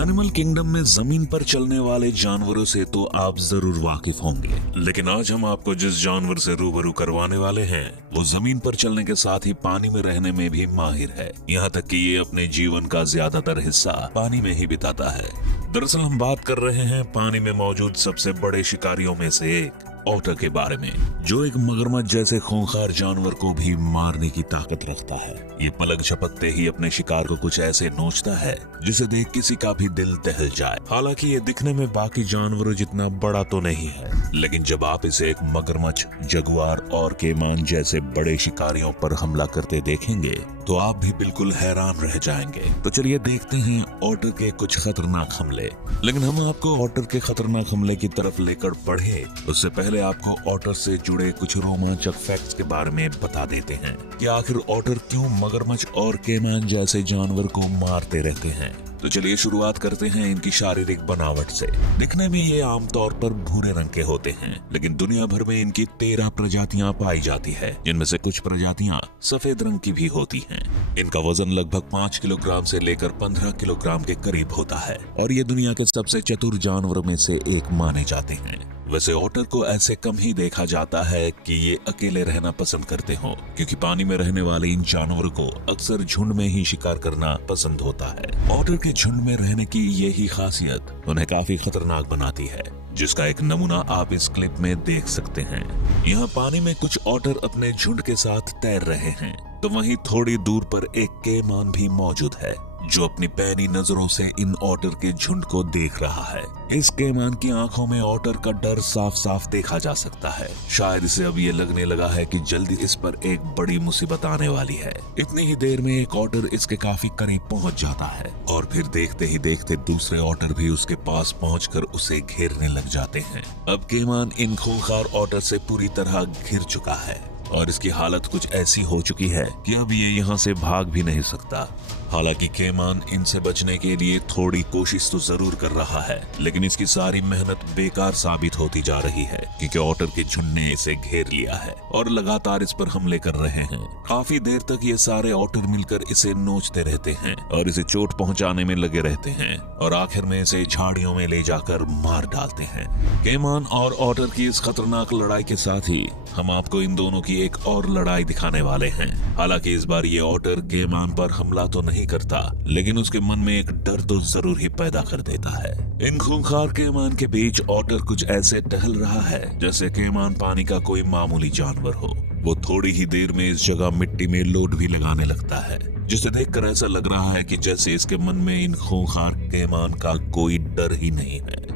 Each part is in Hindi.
एनिमल किंगडम में जमीन पर चलने वाले जानवरों से तो आप जरूर वाकिफ होंगे, लेकिन आज हम आपको जिस जानवर से रूबरू करवाने वाले हैं वो जमीन पर चलने के साथ ही पानी में रहने में भी माहिर है। यहाँ तक कि ये अपने जीवन का ज्यादातर हिस्सा पानी में ही बिताता है। दरअसल हम बात कर रहे हैं पानी में मौजूद सबसे बड़े शिकारियों में से एक ऑटर के बारे में, जो एक मगरमच्छ जैसे खूंखार जानवर को भी मारने की ताकत रखता है। ये पलक झपकते ही अपने शिकार को कुछ ऐसे नोचता है जिसे देख किसी का भी दिल दहल जाए। हालांकि ये दिखने में बाकी जानवरों जितना बड़ा तो नहीं है, लेकिन जब आप इसे एक मगरमच्छ, जगुआर और केमान जैसे बड़े शिकारियों पर हमला करते देखेंगे तो आप भी बिल्कुल हैरान रह जाएंगे। तो चलिए देखते हैं ऑटर के कुछ खतरनाक हमले। लेकिन हम आपको ऑटर के खतरनाक हमले की तरफ लेकर बढ़े उससे पहले आपको ऑटर से जुड़े कुछ रोमांचक फैक्ट्स के बारे में बता देते हैं कि आखिर ऑटर क्यों मगरमच्छ और केमान जैसे जानवर को मारते रहते हैं। तो चलिए शुरुआत करते हैं इनकी शारीरिक बनावट से। दिखने में ये आमतौर पर भूरे रंग के होते हैं, लेकिन दुनिया भर में इनकी 13 प्रजातियां पाई जाती है, जिनमें से कुछ प्रजातियां सफेद रंग की भी होती हैं। इनका वजन लगभग 5 किलोग्राम से लेकर 15 किलोग्राम के करीब होता है और ये दुनिया के सबसे चतुर जानवरों में से एक माने जाते हैं। वैसे ऑटर को ऐसे कम ही देखा जाता है कि ये अकेले रहना पसंद करते हो, क्योंकि पानी में रहने वाले इन जानवरों को अक्सर झुंड में ही शिकार करना पसंद होता है। ऑटर के झुंड में रहने की यही खासियत उन्हें काफी खतरनाक बनाती है, जिसका एक नमूना आप इस क्लिप में देख सकते हैं। यहाँ पानी में कुछ ऑटर अपने झुंड के साथ तैर रहे हैं, तो वहीं थोड़ी दूर पर एक केमान भी मौजूद है जो अपनी पैनी नजरों से इन ऑटर के झुंड को देख रहा है। इस केमान की आंखों में ऑटर का डर साफ साफ देखा जा सकता है। शायद इसे अब ये लगने लगा है कि जल्दी इस पर एक बड़ी मुसीबत आने वाली है। इतनी ही देर में एक ऑटर इसके काफी करीब पहुंच जाता है और फिर देखते ही देखते दूसरे ऑटर भी उसके पास पहुंचकर उसे घेरने लग जाते हैं। अब केमान इन खूंखार ऑटर से पूरी तरह घिर चुका है और इसकी हालत कुछ ऐसी हो चुकी है कि अब ये यहाँ से भाग भी नहीं सकता। हालांकि केमान इनसे बचने के लिए थोड़ी कोशिश तो जरूर कर रहा है, लेकिन इसकी सारी मेहनत बेकार साबित होती जा रही है, क्योंकि ऑटर के झुंड ने इसे घेर लिया है और लगातार इस पर हमले कर रहे हैं। काफी देर तक ये सारे ऑटर मिलकर इसे नोचते रहते हैं और इसे चोट पहुंचाने में लगे रहते हैं और आखिर में इसे झाड़ियों में ले जाकर मार डालते हैं। केमान और ऑटर की इस खतरनाक लड़ाई के साथ ही हम आपको इन दोनों की एक और लड़ाई दिखाने वाले हैं। हालांकि इस बार ये ऑटर केमान पर हमला तो नहीं करता, लेकिन उसके मन में एक डर तो जरूर ही पैदा कर देता है। इन खूंखार केमान के बीच ऑटर कुछ ऐसे टहल रहा है जैसे केमान पानी का कोई मामूली जानवर हो। वो थोड़ी ही देर में इस जगह मिट्टी में लोट भी लगाने लगता है, जिसे देखकर ऐसा लग रहा है कि जैसे इसके मन में इन खूंखार केमान का कोई डर ही नहीं है।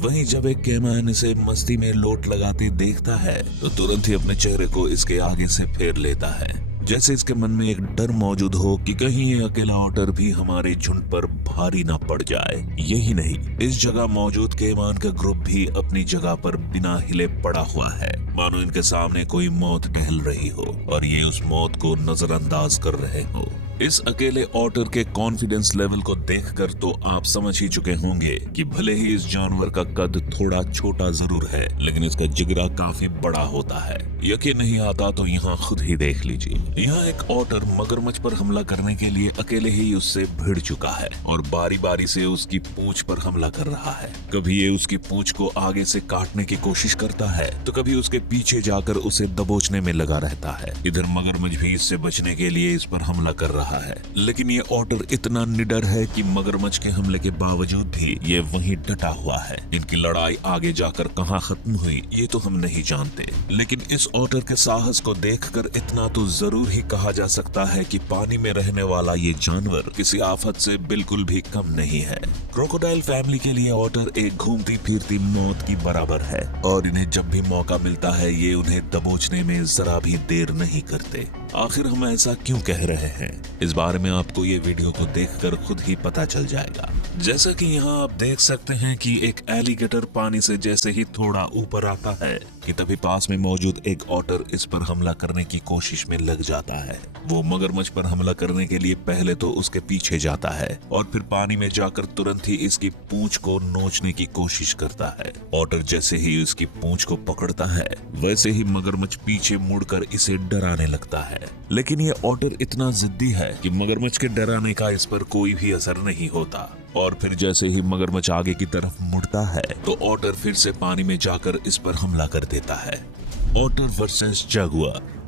वहीं जब एक केमान इसे मस्ती में लोट लगाते देखता है तो तुरंत ही अपने चेहरे को इसके आगे से फेर लेता है, जैसे इसके मन में एक डर मौजूद हो कि कहीं ये अकेला ऑटर भी हमारे झुंड पर भारी ना पड़ जाए। यही नहीं, इस जगह मौजूद केमान का ग्रुप भी अपनी जगह पर बिना हिले पड़ा हुआ है, मानो इनके सामने कोई मौत टहल रही हो और ये उस मौत को नजरअंदाज कर रहे हो। इस अकेले ऑटर के कॉन्फिडेंस लेवल को देखकर तो आप समझ ही चुके होंगे कि भले ही इस जानवर का कद थोड़ा छोटा जरूर है, लेकिन इसका जिगरा काफी बड़ा होता है। यकीन नहीं आता तो यहाँ खुद ही देख लीजिए। यहाँ एक ऑटर मगरमच्छ पर हमला करने के लिए अकेले ही उससे भिड़ चुका है और बारी बारी से उसकी पूंछ पर हमला कर रहा है। कभी ये उसकी पूंछ को आगे से काटने की कोशिश करता है तो कभी उसके पीछे जाकर उसे दबोचने में लगा रहता है। इधर मगरमच्छ भी इससे बचने के लिए इस पर हमला कर रहा है, लेकिन ये ऑटर इतना निडर है कि मगरमच्छ के हमले के बावजूद भी ये वहीं डटा हुआ है। इनकी लड़ाई आगे जाकर कहां खत्म हुई ये तो हम नहीं जानते, लेकिन इस ऑटर के साहस को देखकर इतना तो जरूर ही कहा जा सकता है कि पानी में रहने वाला ये जानवर किसी आफत से बिल्कुल भी कम नहीं है। क्रोकोडाइल फैमिली के लिए ऑटर एक घूमती फिरती मौत की बराबर है और इन्हें जब भी मौका मिलता है ये उन्हें दबोचने में जरा भी देर नहीं करते। आखिर हम ऐसा क्यों कह रहे हैं, इस बारे में आपको ये वीडियो को देखकर खुद ही पता चल जाएगा। जैसा कि यहाँ आप देख सकते हैं कि एक एलिगेटर पानी से जैसे ही थोड़ा ऊपर आता है कि तभी पास में मौजूद एक ऑटर इस पर हमला करने की कोशिश में लग जाता है। वो मगरमच्छ पर हमला करने के लिए पहले तो उसके पीछे जाता है और फिर पानी में जाकर तुरंत ही इसकी पूंछ को नोचने की कोशिश करता है। ऑटर जैसे ही उसकी पूंछ को पकड़ता है वैसे ही मगरमच्छ पीछे मुड़कर इसे डराने लगता है, लेकिन ये ऑटर इतना जिद्दी है कि मगरमच्छ के डराने का इस पर कोई भी असर नहीं होता। और फिर जैसे ही मगरमच्छ आगे की तरफ मुड़ता है तो ऑटर फिर से पानी में जाकर इस पर हमला कर देता है। Otter versus jaguar.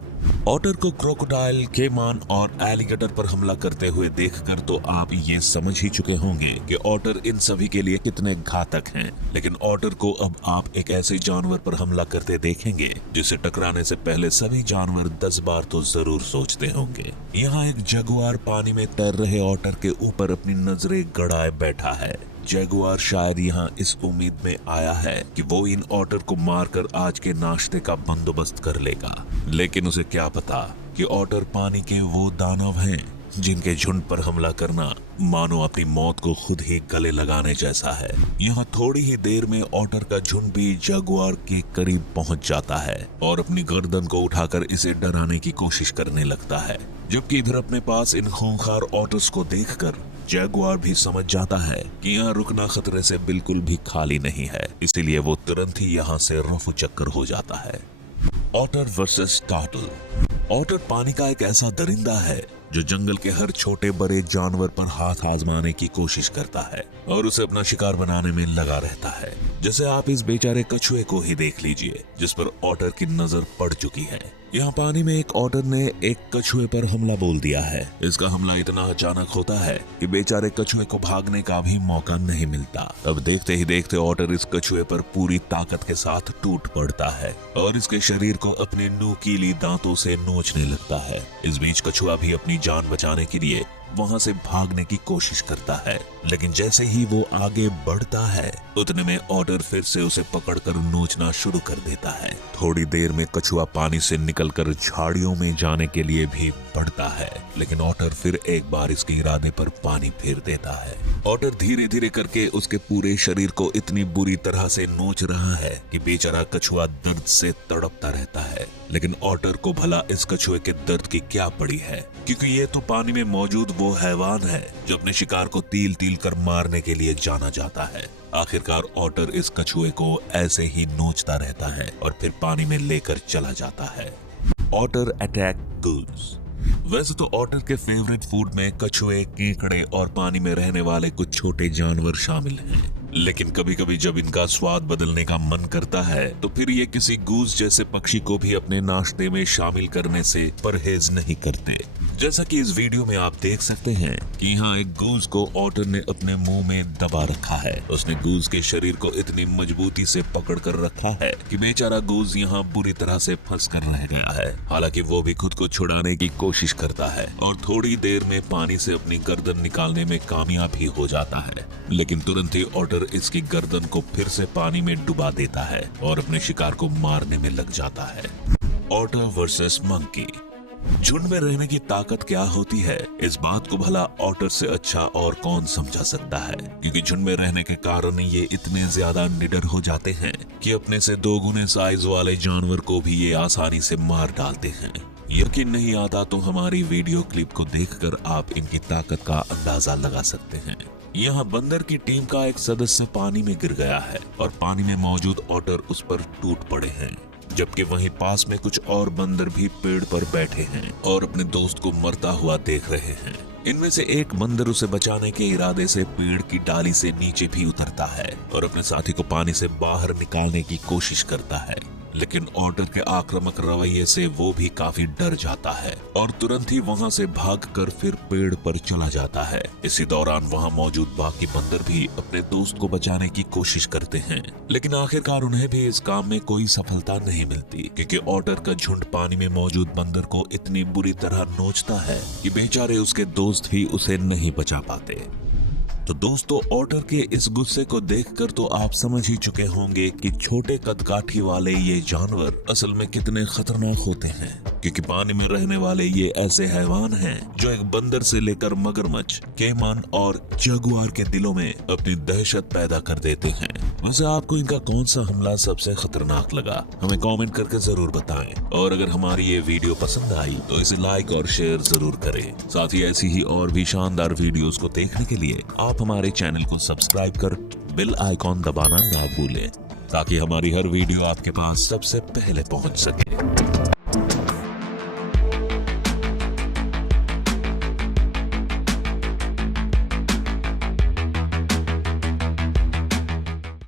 ऑटर को क्रोकोडाइल, केमान और एलिगेटर पर हमला करते हुए देखकर तो आप ये समझ ही चुके होंगे कि ऑटर इन सभी के लिए कितने घातक हैं। लेकिन ऑटर को अब आप एक ऐसे जानवर पर हमला करते देखेंगे जिसे टकराने से पहले सभी जानवर 10 बार तो जरूर सोचते होंगे। यहाँ एक जगुआर पानी में तैर रहे ऑटर के ऊपर अपनी नजरें गड़ाए बैठा है। जगुआर शायद यहाँ इस उम्मीद में आया है कि वो इन ऑटर को मारकर आज के नाश्ते का बंदोबस्त कर लेगा, लेकिन उसे क्या पता कि ऑटर पानी के वो दानव हैं जिनके झुंड पर हमला करना मानो अपनी मौत को खुद ही गले लगाने जैसा है। यहाँ थोड़ी ही देर में ऑटर का झुंड भी जगुआर के करीब पहुंच जाता है और अपनी गर्दन को उठाकर इसे डराने की कोशिश करने लगता है, जबकि इधर अपने पास इन खूंखार ऑटर्स को देखकर जगुआर भी समझ जाता है कि यहाँ रुकना खतरे से बिल्कुल भी खाली नहीं है, इसीलिए वो तुरंत ही यहाँ से रफू चक्कर हो जाता है। Otter versus turtle. ऑटर पानी का एक ऐसा दरिंदा है जो जंगल के हर छोटे बड़े जानवर पर हाथ आजमाने की कोशिश करता है और उसे अपना शिकार बनाने में लगा रहता है। जैसे आप इस बेचारे कछुए को ही देख लीजिए जिस पर ऑटर की नजर पड़ चुकी है। यहाँ पानी में एक ऑटर ने एक कछुए पर हमला बोल दिया है। इसका हमला इतना अचानक होता है कि बेचारे कछुए को भागने का भी मौका नहीं मिलता। अब देखते ही देखते ऑटर इस कछुए पर पूरी ताकत के साथ टूट पड़ता है और इसके शरीर को अपने नुकीली दांतों से नोचने लगता है। इस बीच कछुआ भी अपनी जान बचाने के लिए वहां से भागने की कोशिश करता है, लेकिन जैसे ही वो आगे बढ़ता है उतने में ऑटर फिर से उसे पकड़कर नोचना शुरू कर देता है। थोड़ी देर में कछुआ पानी से निकलकर झाड़ियों में जाने के लिए भी बढ़ता है, लेकिन ऑटर फिर एक बार इसके इरादे पर पानी फेर देता है। ऑटर धीरे धीरे करके उसके पूरे शरीर को इतनी बुरी तरह से नोच रहा है कि बेचारा कछुआ दर्द से तड़पता रहता है। लेकिन ऑटर को भला इस कछुए के दर्द की क्या पड़ी है, क्योंकि ये तो पानी में मौजूद वो हैवान है जो अपने शिकार को तिल तिल कर मारने के लिए जाना जाता है। आखिरकार ऑटर इस कछुए को ऐसे ही नोचता रहता है और फिर पानी में लेकर चला जाता है। ऑटर अटैक गूज। वैसे तो ऑटर के फेवरेट फूड में कछुए, केकड़े और पानी में रहने वाले कुछ छोटे जानवर शामिल हैं, लेकिन कभी कभी जब इनका स्वाद बदलने का मन करता है तो फिर ये किसी गूज जैसे पक्षी को भी अपने नाश्ते में शामिल करने से परहेज नहीं करते। जैसा कि इस वीडियो में आप देख सकते हैं कि यहाँ एक गूज को ऑटर ने अपने मुंह में दबा रखा है। उसने गूज के शरीर को इतनी मजबूती से पकड़ कर रखा है कि बेचारा गूज यहाँ बुरी तरह से फंस कर रह गया है। हालांकि वो भी खुद को छुड़ाने की कोशिश करता है और थोड़ी देर में पानी से अपनी गर्दन निकालने में कामयाब ही हो जाता है, लेकिन तुरंत ही ऑटर इसकी गर्दन को फिर से पानी में डुबा देता है और अपने शिकार को मारने में लग जाता है। Otter versus monkey. झुंड में रहने की ताकत क्या होती है, इस बात को भला ऑटर से अच्छा और कौन समझा सकता है, क्योंकि झुंड में रहने के कारण ये इतने ज्यादा निडर हो जाते हैं कि अपने से 2 गुने साइज वाले जानवर को भी ये आसानी से मार डालते हैं। यकीन नहीं आता तो हमारी वीडियो क्लिप को देखकर आप इनकी ताकत का अंदाजा लगा सकते हैं। यहाँ बंदर की टीम का एक सदस्य पानी में गिर गया है और पानी में मौजूद ऑटर उस पर टूट पड़े हैं, जबकि वहीं पास में कुछ और बंदर भी पेड़ पर बैठे हैं और अपने दोस्त को मरता हुआ देख रहे हैं। इनमें से एक बंदर उसे बचाने के इरादे से पेड़ की डाली से नीचे भी उतरता है और अपने साथी को पानी से बाहर निकालने की कोशिश करता है, लेकिन ऑटर के आक्रामक रवैये से वो भी काफी डर जाता है और तुरंत ही वहां से भागकर फिर पेड़ पर चला जाता है। इसी दौरान वहां मौजूद बाकी बंदर भी अपने दोस्त को बचाने की कोशिश करते हैं, लेकिन आखिरकार उन्हें भी इस काम में कोई सफलता नहीं मिलती, क्योंकि ऑटर का झुंड पानी में मौजूद बंदर को इतनी बुरी तरह नोचता है कि बेचारे उसके दोस्त भी उसे नहीं बचा पाते। तो दोस्तों, ऑटर के इस गुस्से को देखकर तो आप समझ ही चुके होंगे कि छोटे कदकाठी वाले ये जानवर असल में कितने खतरनाक होते हैं, क्योंकि पानी में रहने वाले ये ऐसे हैवान हैं जो एक बंदर से लेकर मगरमच्छ, केमान और जगुआर के दिलों में अपनी दहशत पैदा कर देते हैं। वैसे आपको इनका कौन सा हमला सबसे खतरनाक लगा, हमें कमेंट करके जरूर बताएं, और अगर हमारी ये वीडियो पसंद आई तो इसे लाइक और शेयर जरूर करें। साथ ही ऐसी ही और भी शानदार वीडियोस को देखने के लिए आप हमारे चैनल को सब्सक्राइब कर बेल आइकॉन दबाना ना भूलें, ताकि हमारी हर वीडियो आपके पास सबसे पहले पहुंच सके।